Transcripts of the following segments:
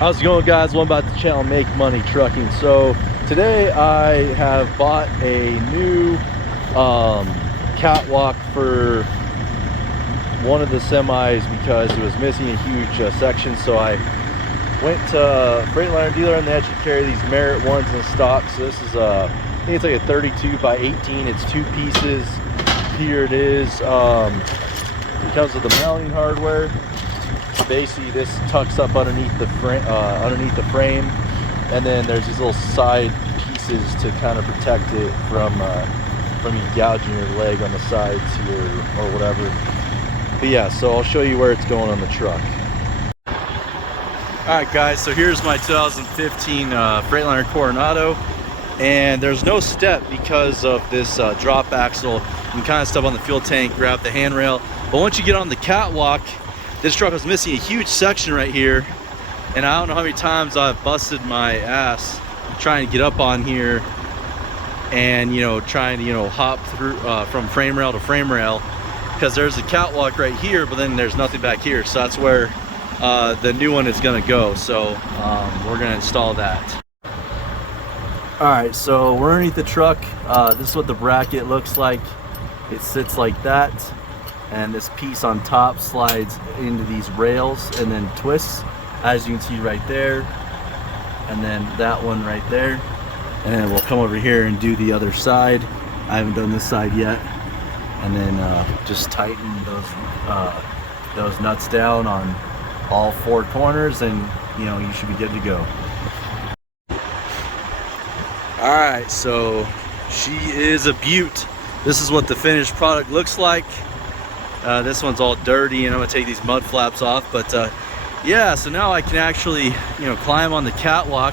How's it going, guys? Welcome back to the channel, Make Money Trucking. So today I have bought a new catwalk for one of the semis because it was missing a huge section. So I went to a Freightliner dealer and they actually carry these Merritt ones in stock. So this is I think it's like a 32 by 18. It's two pieces. Here it is. It comes with the mounting hardware. Basically, this tucks up underneath the frame, and then there's these little side pieces to kind of protect it from you gouging your leg on the sides here or whatever. But yeah, so I'll show you where it's going on the truck. All right, guys. So here's my 2015 Freightliner Coronado, and there's no step because of this drop axle. You can kind of step on the fuel tank, grab the handrail, but once you get on the catwalk, this truck was missing a huge section right here, and I don't know how many times I've busted my ass trying to get up on here and, you know, trying to, you know, hop through from frame rail to frame rail, because there's a catwalk right here, but then there's nothing back here. So that's where the new one is gonna go. So we're gonna install that. All right, so we're underneath the truck. This is what the bracket looks like. It sits like that, and this piece on top slides into these rails and then twists, as you can see right there, and then that one right there, and then we'll come over here and do the other side. I haven't done this side yet, and then just tighten those nuts down on all four corners, and you know, you should be good to go. All right, so she is a beaut. This is what the finished product looks like. This one's all dirty, and I'm gonna take these mud flaps off, but yeah, so now I can actually, you know, climb on the catwalk,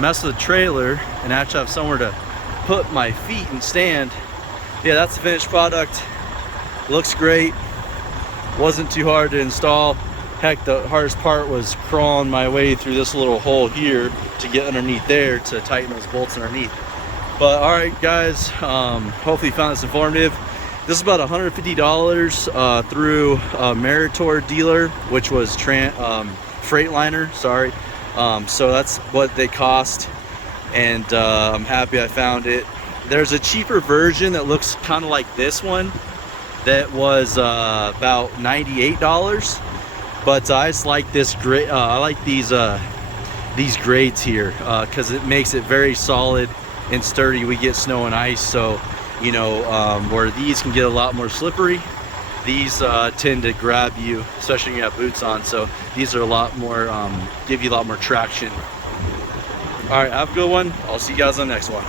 mess with the trailer, and actually have somewhere to put my feet and stand. Yeah, that's the finished product. Looks great. Wasn't too hard to install. Heck, the hardest part was crawling my way through this little hole here to get underneath there to tighten those bolts underneath. But all right, guys, hopefully you found this informative. This is about $150 through a Merritt dealer, which was Freightliner, sorry. So that's what they cost, and I'm happy I found it. There's a cheaper version that looks kind of like this one that was about $98, but I just like this great. I like these grades here because it makes it very solid and sturdy. We get snow and ice, so you know, where these can get a lot more slippery, these tend to grab you, especially when you have boots on. So these are a lot more, give you a lot more traction. All right, have a good one. I'll see you guys on the next one.